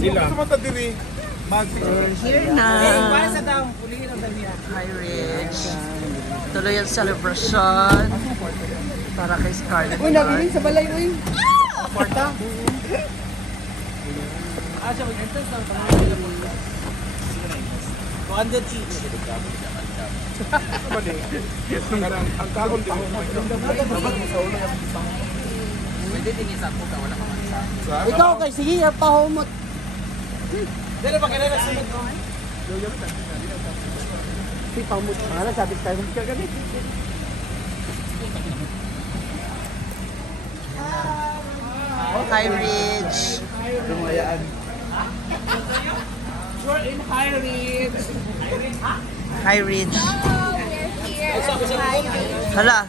Sila. Here na. Hi, Rich. Tuloy ang celebration para kay Scarlett. Uy, nabilin sa balay, uy. Porta. Ang kakon din. Pwede tingin sa ako, wala ka man sa. Ikaw kay sige, pahumot. Dito ba kailan na sige? Si pahumot. Mahala, sabi tayo ng kaganit. Hi, Rich. Lumayaan. We're in Hi, Rich. Hi, Rich. Hala.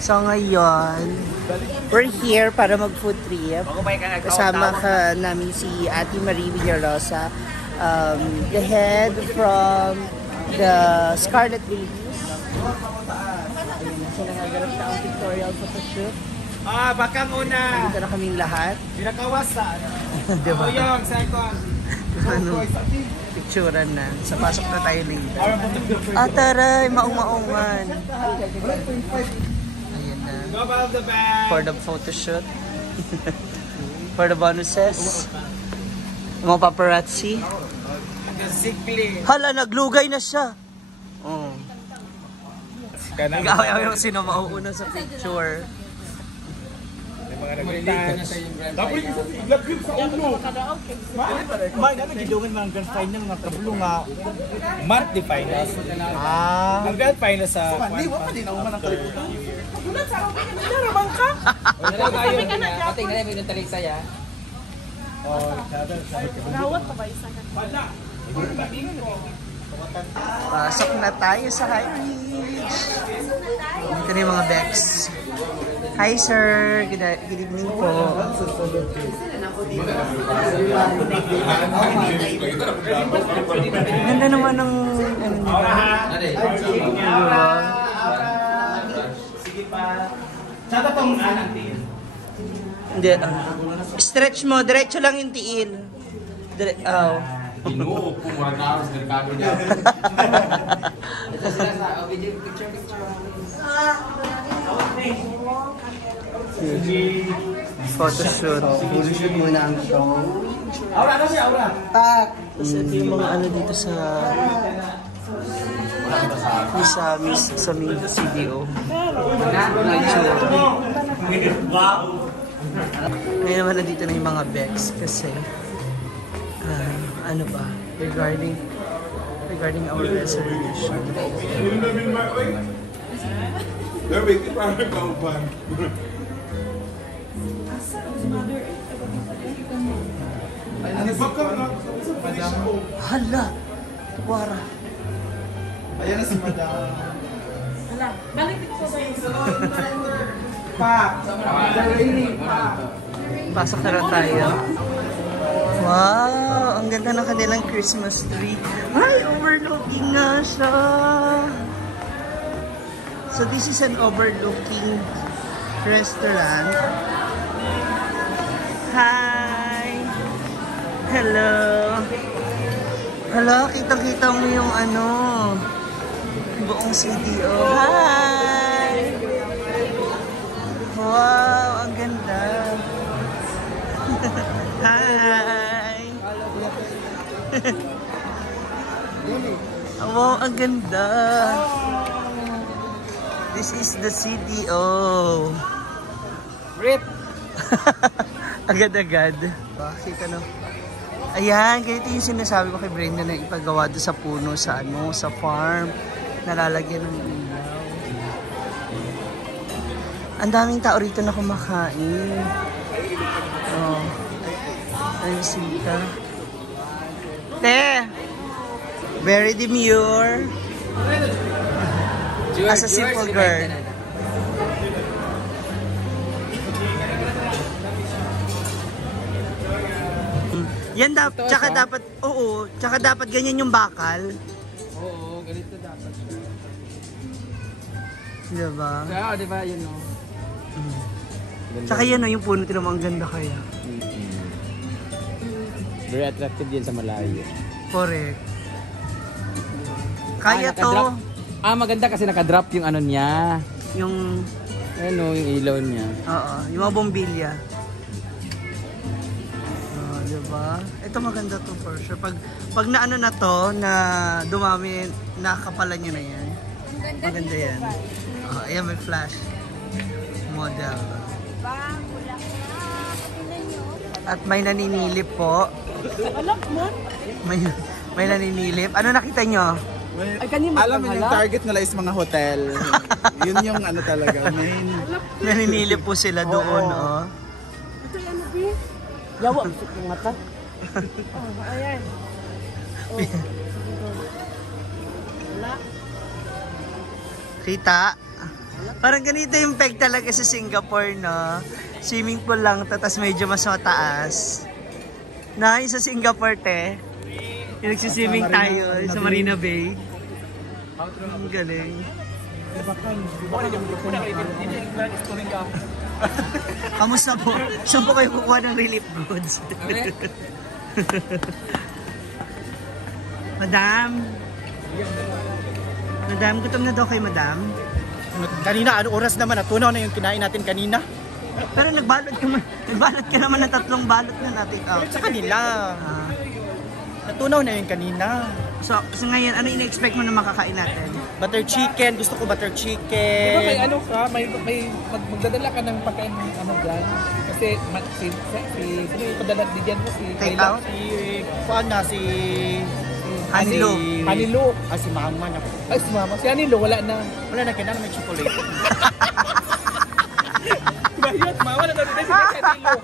So ngayon, we're here para mag-food trip. Kasama ka namin si Ate Marie Villarosa, the head from the Scarlett Babies. Ayun na sila nagarap sa ang pictorial photoshoot. Baka muna. Dito na kaming lahat. Pinakawasan. Diba? Yung second. Ano? Picturean na. Sa pasok na tayo later. Taray! Maung-maungan. Ayan na. Go above the bag. For the photoshoot. For the bonuses. Mga paparazzi. Sikli. Hala, naglugay na siya. Oh. Nag-away-away yung sino mauuna sa picture. Mga nag-touch. Dapat yung iglap yun sa ulo. May gidungan mga grand final mga kablo nga. Monthly finals. Ang grand final sa Hindi, wala din ako man ang kalimutan. Gulat sa ako ka na naman ka. Sabi ka na, Pati nga na yung talik saya. Rawat pa ba isa ka? Wala. Pasok na tayo sa Hi Rich. Ito na yung mga Becks. Hi sir, good evening po. Ganda naman ng Sige pa. Saan pa pang anang tiil? Hindi. Stretch mo, diretso lang yung tiil. Inuupo mo ang tao sa merkado niya. Ito sila sa video picture. Photoshoot. Photoshoot muna ang show. Aura na siya, aura. Tak! Tapos ito yung mga ano dito sa CDO. Ngayon naman nandito na yung mga Becks kasi ano ba, regarding our resolution. Hala! Wara! Ayan na si Madam. Wala. Balik dito sa Pa! Pasok na lang tayo. Wow! Ang ganda ng kanilang Christmas tree. Ay! Overlooking nga siya! So this is an overlooking restaurant. Hi! Hello! Hala, kitang-kita mo yung ano, buong CDO. Hi! Wow, ang ganda. Hi! Wow, ang ganda. This is the CDO. Rip! Agad-agad. Kita no. Ayan, ganito yung sinasabi ko kay Brenda na ipagawa doon sa puno, sa ano, sa farm. Nalalagyan ng ilaw. Ang daming tao rito na kumakain. Oh. Ay, sita. Te! Very demure. As a simple girl. Yan dapat, tsaka dapat, oo, tsaka dapat ganyan yung bakal. Oo, ganito dapat. Diba? Kaya, di ba, yun o. Tsaka yan o, yung puno, tinamang ganda kaya. Very attractive yan sa malayo. Correct. Kaya to. Nakadrop. Maganda kasi nakadrop yung ano niya. Yung, Ano, yung ilaw niya. oo, yung mga bombilya. Diba? Ito maganda to for sure. Pag na ano na to, na dumami, nakapalan nyo na yan. Maganda yan. Ayan, may flash. Model. At may naninilip po. May naninilip. Ano nakita nyo? Alam mo yung target nila is mga hotel. Yun yung ano talaga. Main. Naninilip po sila doon, oh. Yawa, yung mata. Ayan. Kita? Parang ganito yung peg talaga sa Singapore, no? Swimming pool lang, tapos medyo mas mataas. Na, yung sa Singapore, te. Yung nagsiswimming tayo sa Marina Bay. Ang galing. Kamusta po? Saan po kayo kukuha ng relief goods? Madam? Madam, gutom na daw kay madam? Kanina, ano oras naman? Natunaw na yung kinain natin kanina. Pero nagbalot ka naman ng 3 balot na natin. Oh. Sa kanila. Natunaw na yung kanina. So ngayon, ano ina-expect mo na makakain natin? Butter chicken. Gusto ko butter Diba may chicken. ano ka, magdadala ka ng pagkain ano dyan? Kasi sino yung padala diyan mo? Si Take Kayla? out? Si Hanilo. Hanilo. Si Mama na. Ay, si Mama. Si Hanilo, wala na. Wala na kailangan may chocolate. Bayot, Ma. Wala na si Hanilo.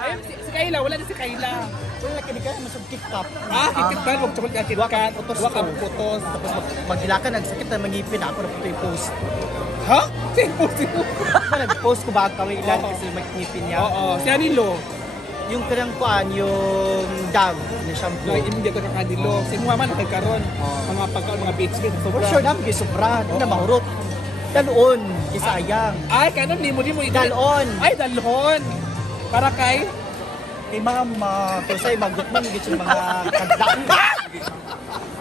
Ayun, si Kayla. Wala na si Kayla. Wala na kailangan masog kick-up. Kikit-kan. Huwag chocolate ka kit-kat. Huwag kang putos. Tapos maghilakan, nagsakit na mangipin ako na ito i-post. Ha? Si Hanilo. Nag-post ko ba kami ilan kasi magngipin niya. Oo. Si Hanilo. Yung kanang kuan, yung Dove na shampoo. Ay, hindi ka kakadilo. Si Mama nakagkaroon. Mga pagkaon, mga beach beach. For sure namin, sobra. Hindi na mahurot. Dalon, isayang. Ay, kanon, di mo. Dalon. Ay, dalhon. Para kay? Kay Mama, kung sa'yo magutman, gito yung mga kagdaan.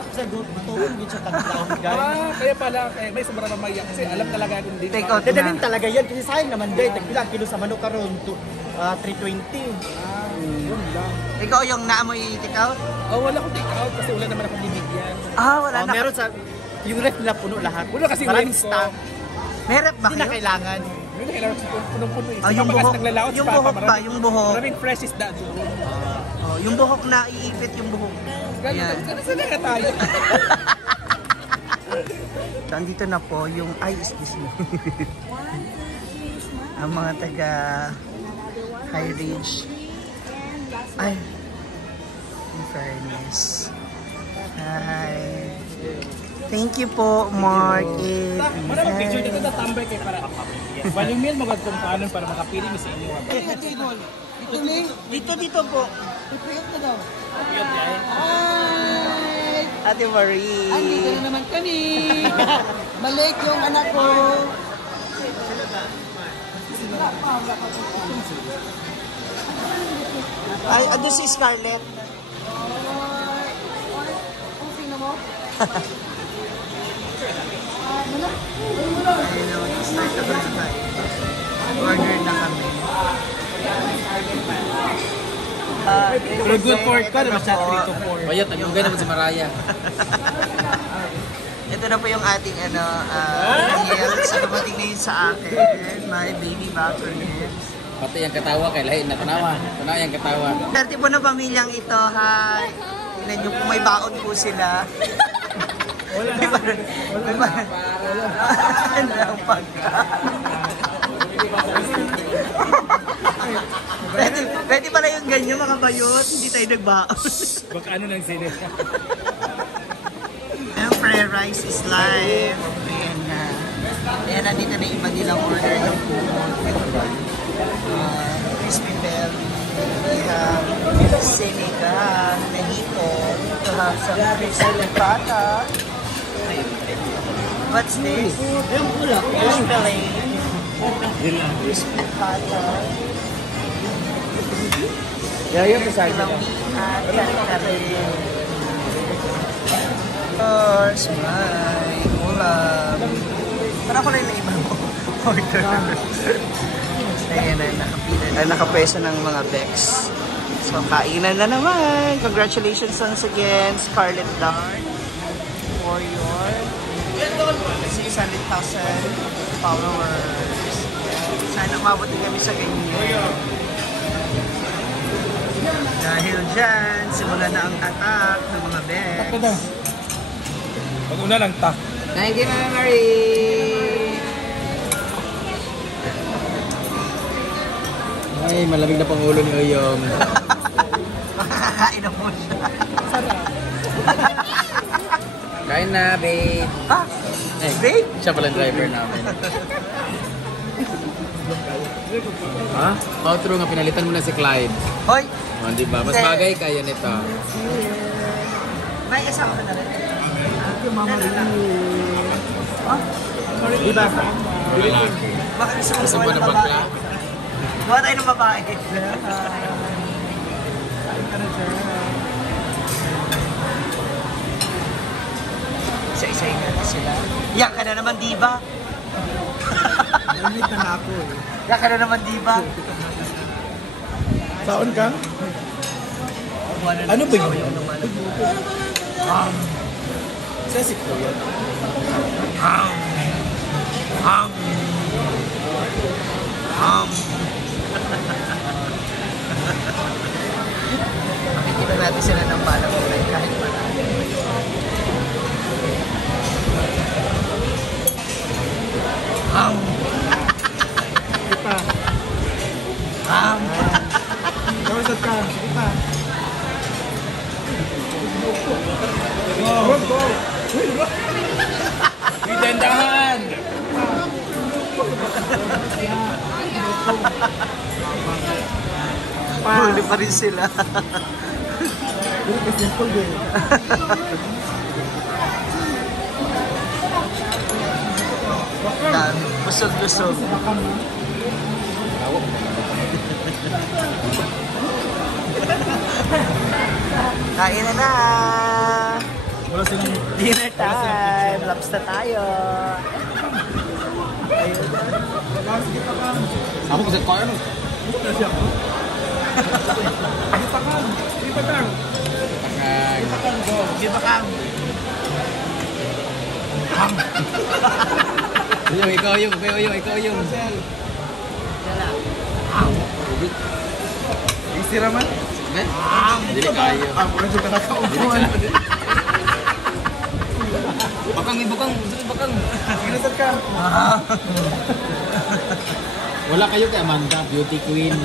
Kasi gutman, gito yung kagdaan, guys. Kaya pala, may sobra na maya. Kasi alam talaga hindi. Take out Dadalhin na. talaga yan, kasi sayang naman din. Tagbilang kilo sa manok karon, 320. Yun lang. Ikaw yung naamoy take out? Oh, wala akong take out kasi wala naman akong binigyan. Wala na. Meron sa, yung ref nila puno lahat. Puno kasi maraming ref ko. stock. May rep ba Hindi na kayo? kailangan. May kailangan sa punong-puno eh. Yung Papa kasi buhok, naglalaot si yung Papa, buhok ba? Yung buhok. Maraming fresh isda doon. Yung buhok na iipit yung buhok. Ayan. Saan na tayo? So, andito na po yung, excuse me. Ang mga taga High Ridge. Ay, in fairness. Hi. Thank you po, Mark. Maraming picture dito na tambay kayo para Valumil magad kung paano para makapili mo sa inyo. Dito po. Ate Marie. Andito na naman kami. Balik yung anak ko. Ay, ando si Scarlett. Ang sino mo? Ayun na, mag-start na ba tayo? Order na kami. Pero good for ka na siya 3 to 4. Bayot, ang ganda naman si Maraya. Ito na po yung ating meals. So, dumating na yun sa akin. My baby back ribs. Pati yung katawa kay lahi na tanawa. Tanawa yung katawa. Swerte po ng pamilyang ito. Hi! Tignan nyo po, may baon po sila. Wala na. Ang pwede pala yung ganyan mga bayot. Hindi tayo nagbaon. Baka ano nang sino? Siyempre, rice is life. Ayan na. Ayan, nandito na iba nilang order ng food. Crispy bell. We have sinigang, nahito. We have some crispy pata. What's this? Fish fillet. Crispy pata. Yaya pa sa At kare-kare. Of course, may ulam. Parang ako na yung naiba mo. Order. Ayan na, nakapila na. Nakapwesto ng mga Bex. So, kainan na naman. Congratulations once again, Scarlett Dark, for your 600,000 followers. Sana umabot din kami sa ganyan. Dahil dyan, simula na ang attack ng mga Bex. Pag-una lang ta. Thank you, Mama Marie! Ay, malamig na pang ulo ni Oyong. Makakakain na po siya. Kain na, babe. Ah, babe? Siya pala ang driver namin. Ha? Outro nga, pinalitan mo na si Clyde. Hoy! O, di ba? Mas bagay kaya nito. May asawa ka na rin. Di ba? Lalaki. Baka gusto mo Gusto mo ng na babae. bakla? Gawa tayo ng babae. Isa-isayin natin sila. Yak ka na naman, diba? Namilit na ako eh. Yak ka na naman, diba? Saon ka? Ano ba yun? Sesik ko yan. Makikita natin sila ng balang kulay kahit marami. Kawasan ka. Sige pa. Idendahan! Huli pa rin sila. Dami. Busog-busog. Kain na na! Wala silang... Dinner time! Laps na tayo! Ako kasi kaya no. Di ba kang? Ikaw yung. Easy raman? Dili kayo. Wala siya nakakaupuan. Bakang. Ginasad ka. Wala kayo kay Amanda, beauty queen.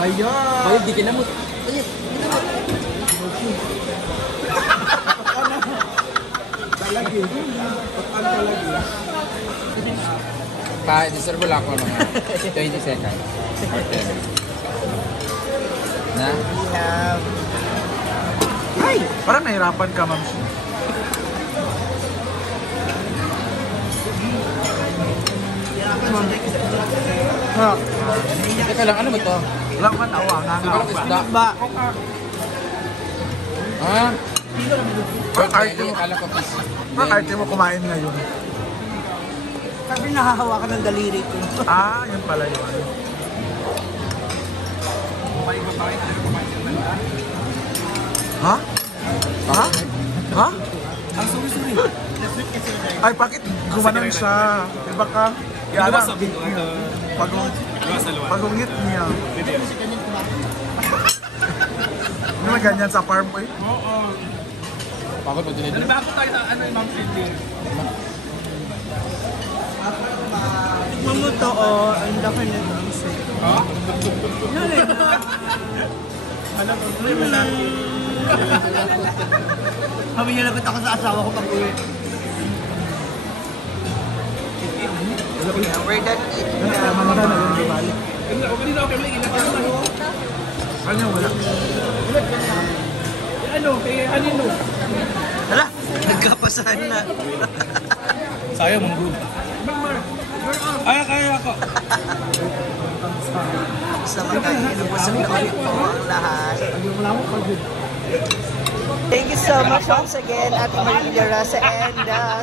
Ayun. Kayo di kinamot. Talagi. Pataan talagi. Deserve wala ako mga 20 seconds. Na? We have... Ay! Parang nahirapan ka, ma'am. Ha? Teka lang, ano ba to? Lang man awa nga nga. Parang isda. Ba? Ha? Parang arte mo. Akala ko fish. Parang arte mo kumain ngayon. Sabi nahahawakan ng daliri ko. Ah, yun pala yun. Ha? Ha? Ha? Ay, bakit gumanon siya? Diba ka? Yana, pagungit niya. Hindi mo ganyan sa farm ko eh. Bakit ba dinidin? Tignan mo to, oh. Ang laki nito. Ang sweet. Ha? Sabi niya, lapit ako sa asawa ko pag uwi. We're done eating now. Ano wala? Hala, nagkapasahan na. Sayang mong good. Ay, kaya ako. sa pagkain. Busog na ulit po ang lahat. Thank you so much once again, Ate Maria Rosa and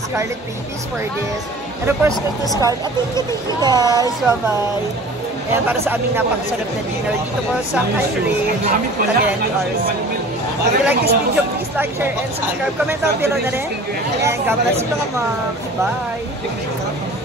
Scarlet Babies for this. And of course, to Scarlet, thank you guys. Bye-bye. And para sa aming napakasarap na dinner dito po sa Hydrate. Again, ours. If you like this video, please like, share, and subscribe. Comment down below na rin. And God bless you mga moms. Bye!